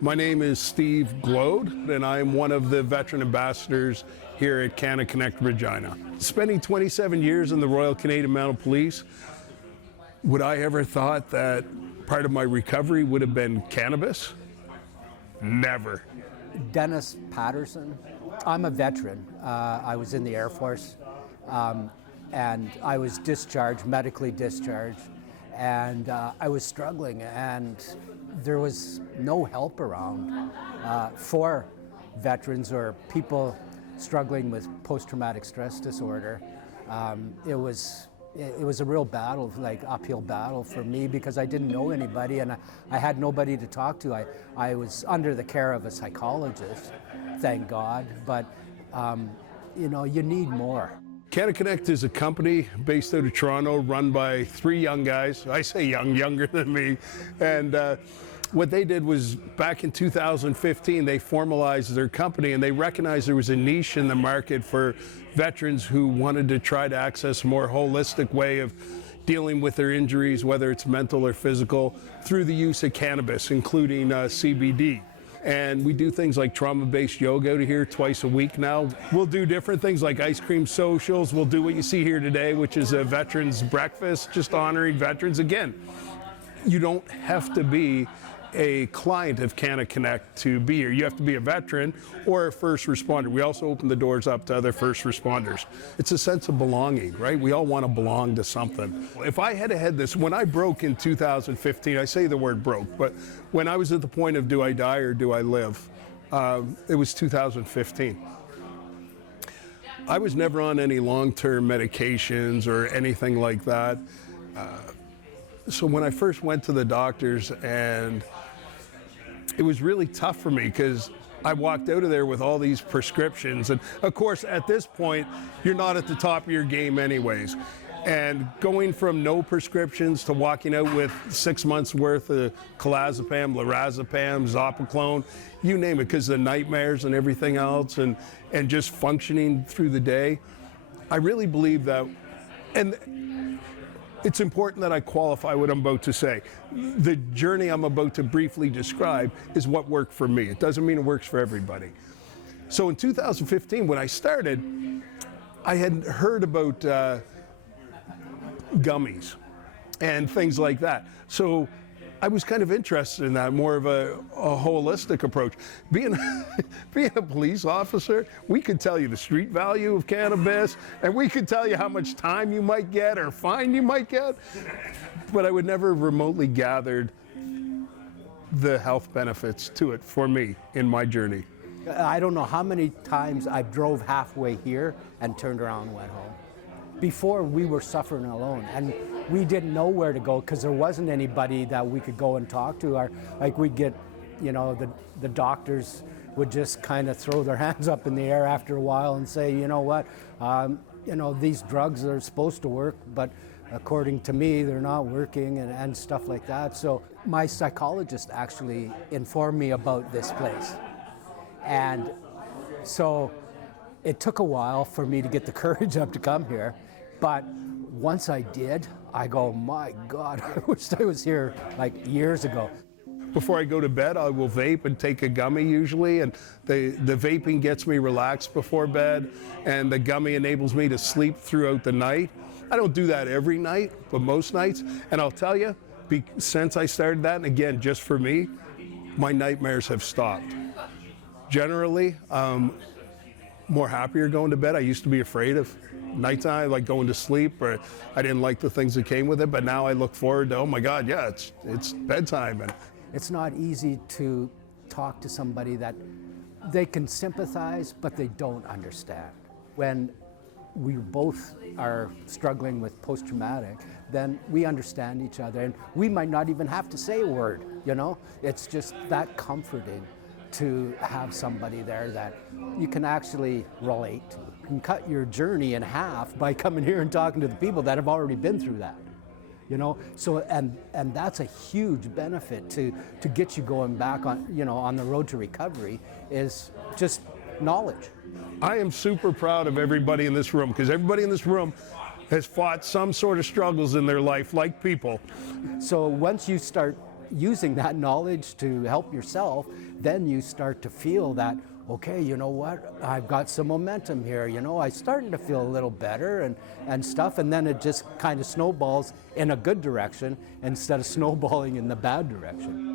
My name is Steve Glode, and I'm one of the veteran ambassadors here at Canada Connect Regina. Spending 27 years in the Royal Canadian Mounted Police, would I ever thought that part of my recovery would have been cannabis? Never. Dennis Patterson. I'm a veteran. I was in the Air Force, and I was discharged, medically discharged, and I was struggling, and there was no help around for veterans or people struggling with post-traumatic stress disorder. It was a real battle, like uphill battle for me, because I didn't know anybody and I had nobody to talk to. I was under the care of a psychologist, thank God, but you know, you need more. Canada Connect is a company based out of Toronto, run by three young guys. I say young, younger than me. And what they did was, back in 2015, they formalized their company and they recognized there was a niche in the market for veterans who wanted to try to access a more holistic way of dealing with their injuries, whether it's mental or physical, through the use of cannabis, including CBD. And we do things like trauma-based yoga out here twice a week now. We'll do different things like ice cream socials. We'll do what you see here today, which is a veterans breakfast, just honoring veterans. Again, you don't have to be a client of Canada Connect to be here. You have to be a veteran or a first responder. We also open the doors up to other first responders. It's a sense of belonging, right? We all want to belong to something. If I had this, when I broke in 2015, I say the word broke, but when I was at the point of do I die or do I live, it was 2015. I was never on any long-term medications or anything like that. So when I first went to the doctors, and it was really tough for me because I walked out of there with all these prescriptions. And of course, at this point, you're not at the top of your game anyways. And going from no prescriptions to walking out with 6 months worth of clonazepam, lorazepam, zopiclone, you name it, because of the nightmares and everything else, and just functioning through the day, I really believe that, and it's important that I qualify what I'm about to say. The journey I'm about to briefly describe is what worked for me. It doesn't mean it works for everybody. So in 2015, when I started, I had heard about gummies and things like that. So I was kind of interested in that, more of a holistic approach. Being a police officer, we could tell you the street value of cannabis, and we could tell you how much time you might get or fine you might get, but I would never have remotely gathered the health benefits to it for me in my journey. I don't know how many times I drove halfway here and turned around and went home. Before, we were suffering alone, and we didn't know where to go because there wasn't anybody that we could go and talk to. Like we'd get, you know, the doctors would just kind of throw their hands up in the air after a while and say, you know what, you know, these drugs are supposed to work, but according to me, they're not working, and stuff like that. So my psychologist actually informed me about this place. And so it took a while for me to get the courage up to come here, but once I did, I go, my God, I wish I was here like years ago. Before I go to bed, I will vape and take a gummy usually, and the vaping gets me relaxed before bed, and the gummy enables me to sleep throughout the night. I don't do that every night, but most nights, and I'll tell you, since I started that, and again, just for me, my nightmares have stopped. Generally, more happier going to bed. I used to be afraid of nighttime, like going to sleep, or I didn't like the things that came with it, but now I look forward to, oh my God, yeah, it's bedtime. And it's not easy to talk to somebody that they can sympathize, but they don't understand. When we both are struggling with post-traumatic, then we understand each other, and we might not even have to say a word, you know? It's just that comforting to have somebody there that you can actually relate to. You can cut your journey in half by coming here and talking to the people that have already been through that, you know? So, and that's a huge benefit to get you going back on, you know, on the road to recovery, is just knowledge. I am super proud of everybody in this room, because everybody in this room has fought some sort of struggles in their life, like people. So once you start using that knowledge to help yourself, then you start to feel that, okay, you know what, I've got some momentum here, you know, I'm starting to feel a little better and stuff, and then it just kind of snowballs in a good direction instead of snowballing in the bad direction.